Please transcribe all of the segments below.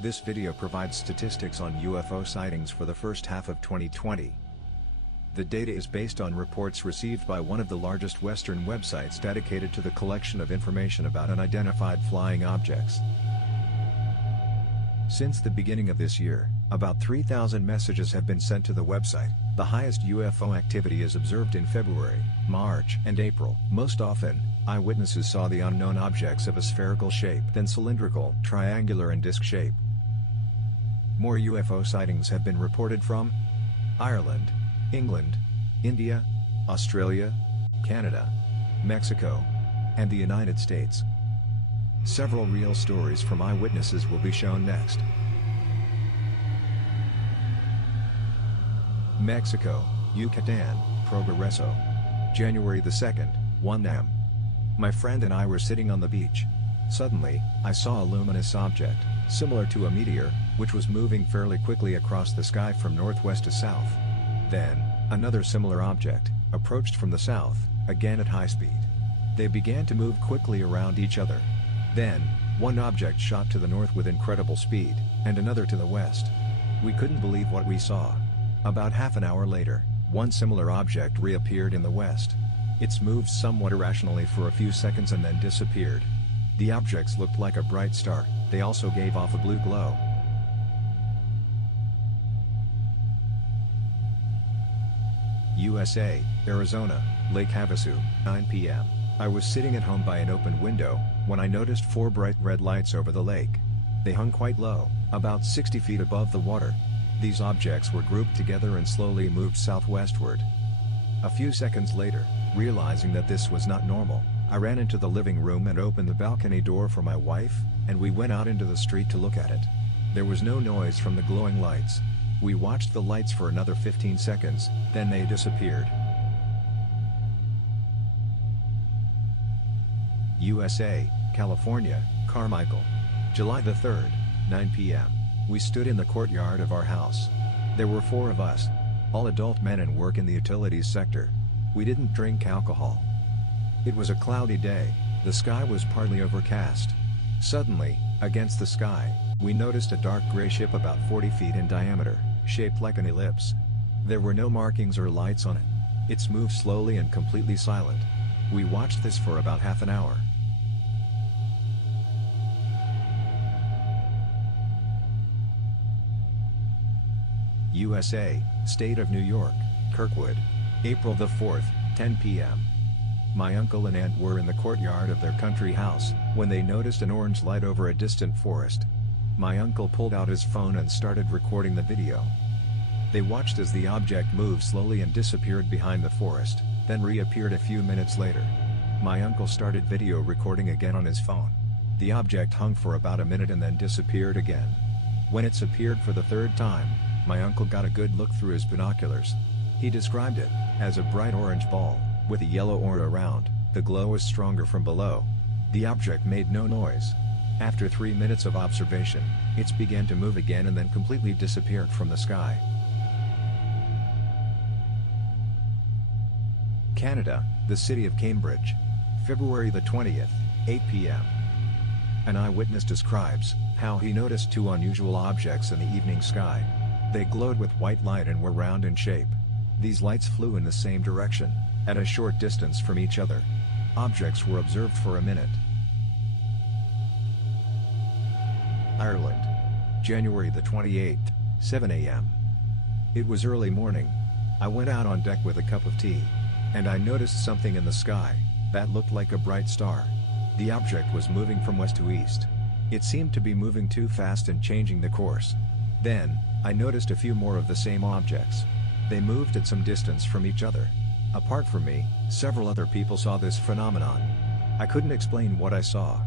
This video provides statistics on UFO sightings for the first half of 2020. The data is based on reports received by one of the largest Western websites dedicated to the collection of information about unidentified flying objects. Since the beginning of this year, about 3,000 messages have been sent to the website. The highest UFO activity is observed in February, March, and April. Most often, eyewitnesses saw the unknown objects of a spherical shape, then cylindrical, triangular, and disc shape. More UFO sightings have been reported from Ireland, England, India, Australia, Canada, Mexico, and the United States. Several real stories from eyewitnesses will be shown next. Mexico, Yucatan, Progreso. January the 2nd, 1 am. My friend and I were sitting on the beach. Suddenly, I saw a luminous object, similar to a meteor, which was moving fairly quickly across the sky from northwest to south. Then, another similar object approached from the south, again at high speed. They began to move quickly around each other. Then, one object shot to the north with incredible speed, and another to the west. We couldn't believe what we saw. About half an hour later, one similar object reappeared in the west. It moved somewhat irrationally for a few seconds and then disappeared. The objects looked like a bright star. They also gave off a blue glow. USA, Arizona, Lake Havasu, 9 p.m. I was sitting at home by an open window, when I noticed 4 bright red lights over the lake. They hung quite low, about 60 feet above the water. These objects were grouped together and slowly moved southwestward. A few seconds later, realizing that this was not normal, I ran into the living room and opened the balcony door for my wife, and we went out into the street to look at it. There was no noise from the glowing lights. We watched the lights for another 15 seconds, then they disappeared. USA, California, Carmichael. July the 3rd, 9 p.m. We stood in the courtyard of our house. There were 4 of us. All adult men and work in the utilities sector. We didn't drink alcohol. It was a cloudy day. The sky was partly overcast. Suddenly, against the sky, we noticed a dark gray ship about 40 feet in diameter, shaped like an ellipse. There were no markings or lights on it. It moved slowly and completely silent. We watched this for about half an hour. USA, State of New York, Kirkwood. April the 4th, 10 p.m. My uncle and aunt were in the courtyard of their country house, when they noticed an orange light over a distant forest. My uncle pulled out his phone and started recording the video. They watched as the object moved slowly and disappeared behind the forest, then reappeared a few minutes later. My uncle started video recording again on his phone. The object hung for about a minute and then disappeared again. When it's appeared for the 3rd time, my uncle got a good look through his binoculars. He described it as a bright orange ball, with a yellow aura around. The glow was stronger from below. The object made no noise. After 3 minutes of observation, it began to move again and then completely disappeared from the sky. Canada, the city of Cambridge. February the 20th, 8 p.m. An eyewitness describes how he noticed 2 unusual objects in the evening sky. They glowed with white light and were round in shape. These lights flew in the same direction, at a short distance from each other. Objects were observed for a minute. Ireland. January the 28th, 7 a.m. It was early morning. I went out on deck with a cup of tea, and I noticed something in the sky that looked like a bright star. The object was moving from west to east. It seemed to be moving too fast and changing the course. Then, I noticed a few more of the same objects. They moved at some distance from each other. Apart from me, several other people saw this phenomenon. I couldn't explain what I saw.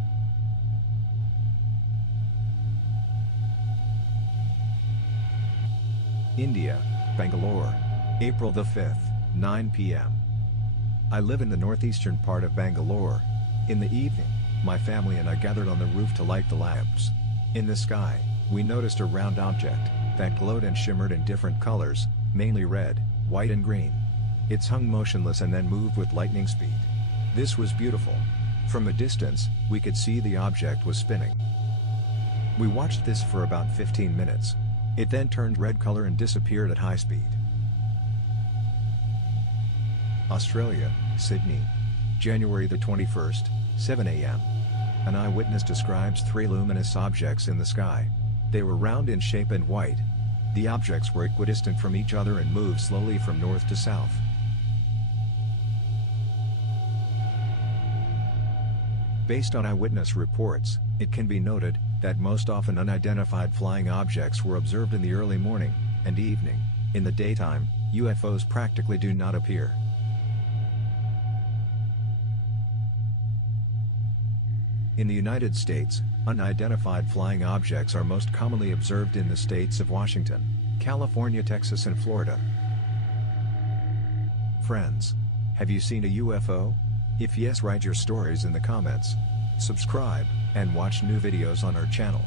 India, Bangalore. April the 5th, 9 p.m. I live in the northeastern part of Bangalore. In the evening, my family and I gathered on the roof to light the lamps. In the sky, we noticed a round object that glowed and shimmered in different colors, mainly red, white and green. It hung motionless and then moved with lightning speed. This was beautiful. From a distance, we could see the object was spinning. We watched this for about 15 minutes. It then turned red color and disappeared at high speed. Australia, Sydney. January the 21st, 7 a.m. An eyewitness describes 3 luminous objects in the sky. They were round in shape and white. The objects were equidistant from each other and moved slowly from north to south. Based on eyewitness reports, it can be noted that most often unidentified flying objects were observed in the early morning and evening. In the daytime, UFOs practically do not appear. In the United States, unidentified flying objects are most commonly observed in the states of Washington, California, Texas, and Florida. Friends, have you seen a UFO? If yes, write your stories in the comments. Subscribe, and watch new videos on our channel.